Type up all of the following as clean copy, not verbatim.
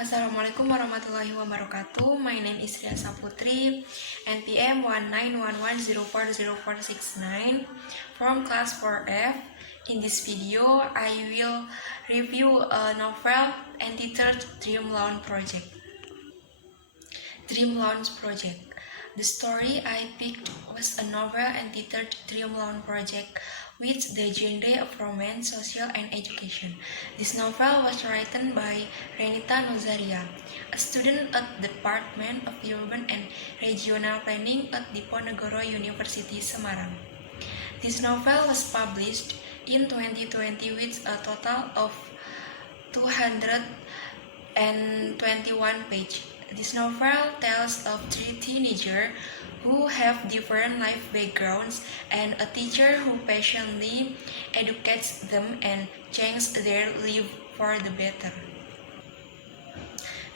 Assalamualaikum warahmatullahi wabarakatuh. My name is Ria Saputri, NPM 19110404669 from class 4F. In this video, I will review a novel entitled Dream Launch Project. Dream Launch Project. The story I picked was a novel entitled Dream Launch Project with the genre of romance, social, and education. This novel was written by Renita Nozaria, a student at the Department of Urban and Regional Planning at Diponegoro University, Semarang. This novel was published in 2020 with a total of 221 pages. This novel tells of three teenagers who have different life backgrounds and a teacher who patiently educates them and changes their life for the better.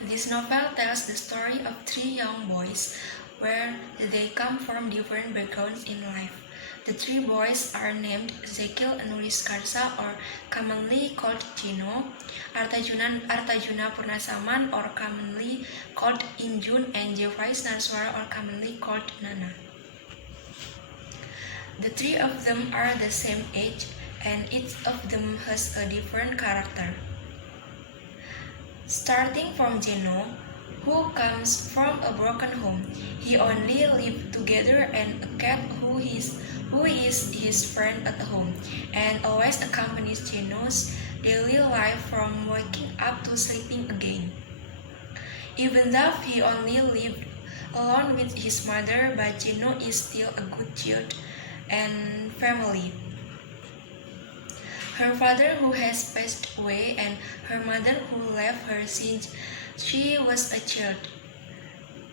This novel tells the story of three young boys where they come from different backgrounds in life. The three boys are named Zekil Nuris Karsa, or commonly called Chino, Artajuna Purnasaman, or commonly called Injun, and Jevais Narswara, or commonly called Nana. The three of them are the same age, and each of them has a different character. Starting from Jeno, who comes from a broken home. He only lives together and a cat who is his friend at home and always accompanies Geno's daily life from waking up to sleeping again. Even though he only lived alone with his mother, but Geno is still a good child and family. Her father who has passed away and her mother who left her since she was a child.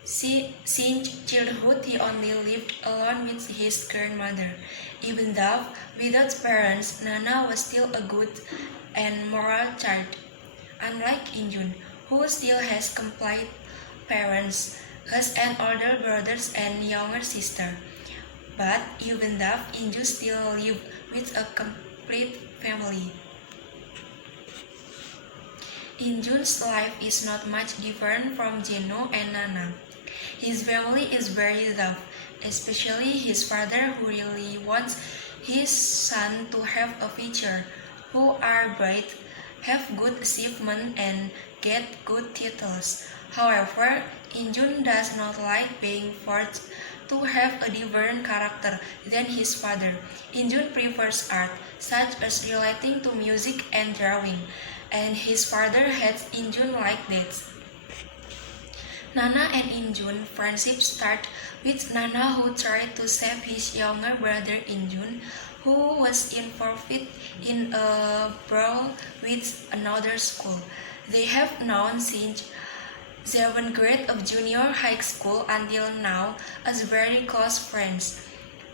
Since childhood, he only lived alone with his grandmother. Even though without parents, Nana was still a good and moral child. Unlike Injun, who still has complete parents, has an older brother and younger sister. But even though Injun still lived with a complete family. Injun's life is not much different from Geno and Nana. His family is very tough, especially his father who really wants his son to have a future, who are bright, have good achievement, and get good titles. However, Injun does not like being forced to have a different character than his father. Injun prefers art, such as relating to music and drawing, and his father hates Injun like that. Nana and Injun friendship start with Nana who tried to save his younger brother Injun, who was involved in a brawl with another school. They have known since 7th grade of junior high school until now as very close friends.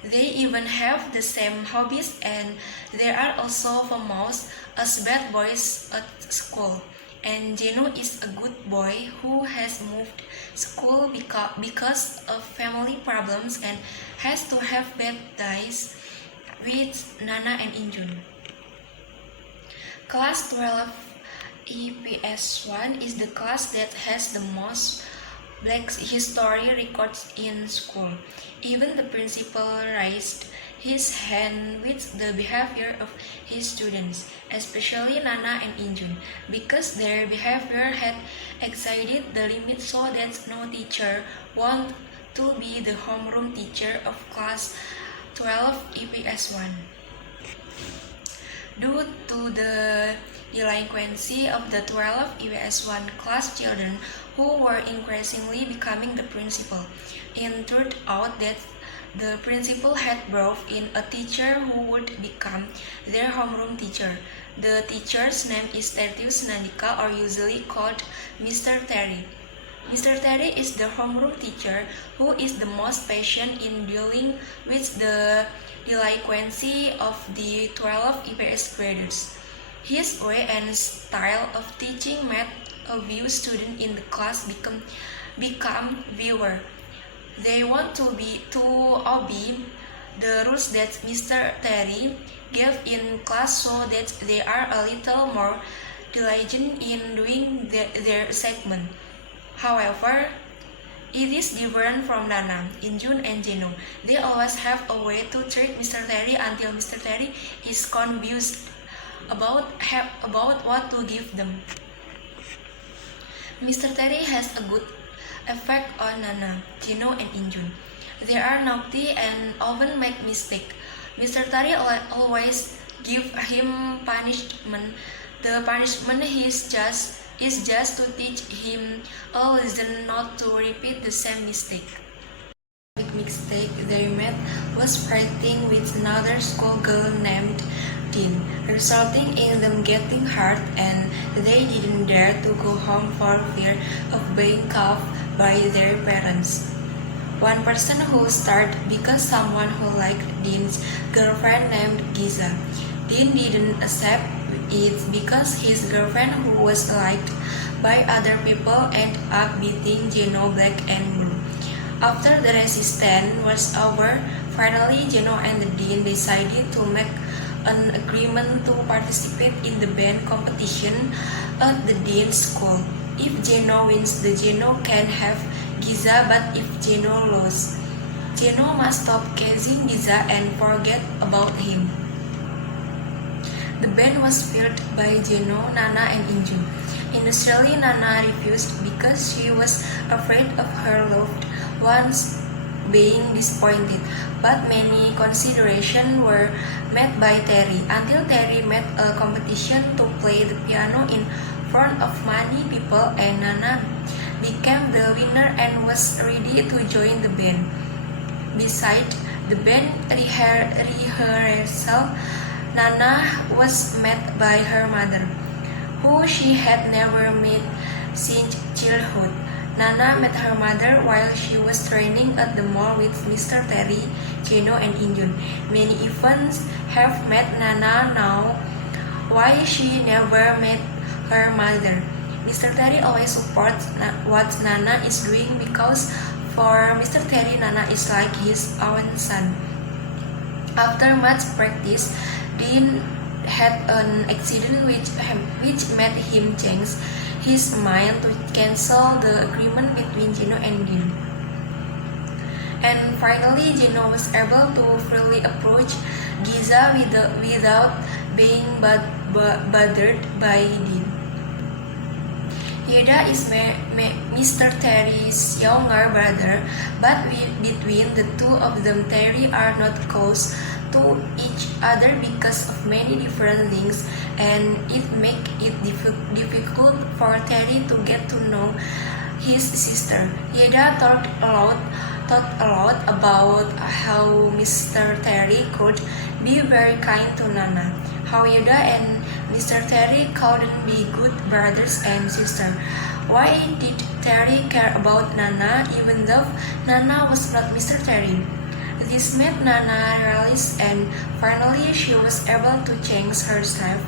They even have the same hobbies and they are also famous as bad boys at school. And Geno is a good boy who has moved school because of family problems and has to have bad days with Nana and Injun. Class 12 EPS 1 is the class that has the most Black history records in school. Even the principal raised his hand with the behavior of his students, especially Nana and Injun, because their behavior had exceeded the limit so that no teacher wanted to be the homeroom teacher of class 12 EPS 1. Due to the delinquency of the 12 EPS 1 class children who were increasingly becoming the principal, it turned out that the principal had brought in a teacher who would become their homeroom teacher. The teacher's name is Tertius Nandika, or usually called Mr. Terry. Mr. Terry is the homeroom teacher who is the most patient in dealing with the delinquency of the 12 EPS graders. His way and style of teaching made a few students in the class become viewer. They want to obey the rules that Mr. Terry gave in class so that they are a little more diligent in doing their segment. However, it is different from Nana, Injun, and Jeno. They always have a way to trick Mr. Terry until Mr. Terry is confused about what to give them. Mr. Terry has a good effect on Nana, Jeno, and Injun. They are naughty and often make mistakes. Mr. Terry always give him punishment. The punishment is just to teach him a lesson not to repeat the same mistake. Big mistake they made was fighting with another schoolgirl named Dean, resulting in them getting hurt, and they didn't dare to go home for fear of being caught by their parents. One person who started because someone who liked Dean's girlfriend named Giza. Dean didn't accept it because his girlfriend, who was liked by other people, ended up beating Jeno black and blue. After the resistance was over, finally Jeno and Dean decided to make an agreement to participate in the band competition at the Dean school. If Jeno wins, the Jeno can have Giza, but if Jeno loses, Jeno must stop chasing Giza and forget about him. The band was filled by Jeno, Nana, and Injun. Initially, Nana refused because she was afraid of her loved ones being disappointed, but many considerations were made by Terry, until Terry made a competition to play the piano in front of many people, and Nana became the winner and was ready to join the band. Besides the band rehearsal, Nana was met by her mother, who she had never met since childhood. Nana met her mother while she was training at the mall with Mr. Terry, Jeno, and Injun. Many events have met Nana now, why she never met her mother. Mr. Terry always supports what Nana is doing because for Mr. Terry, Nana is like his own son. After much practice, Dean had an accident which made him change his mind to cancel the agreement between Jeno and Dean. And finally, Jeno was able to freely approach Giza without being bothered by Dean. Yeda is Mr. Terry's younger brother, but between the two of them, Terry are not close to each other because of many different things, and it makes it difficult for Terry to get to know his sister. Yeda thought a lot about how Mr. Terry could be very kind to Nana, how Yeda and Mr. Terry couldn't be good brothers and sisters. Why did Terry care about Nana even though Nana was not Mr. Terry? This made Nana realize, and finally she was able to change herself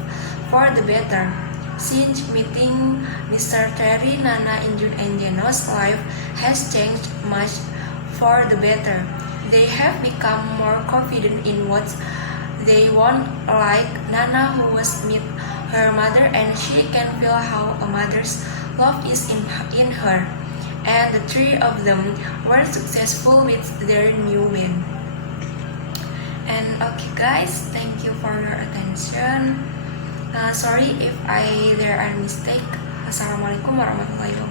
for the better. Since meeting Mr. Terry, Nana, Injun, and Jeno's life has changed much for the better. They have become more confident in what they want, like Nana, who was meet her mother and she can feel how a mother's love is in her. And the three of them were successful with their new band. And okay guys, thank you for your attention. Sorry if there are mistake. Assalamualaikum warahmatullahi wabarakatuh.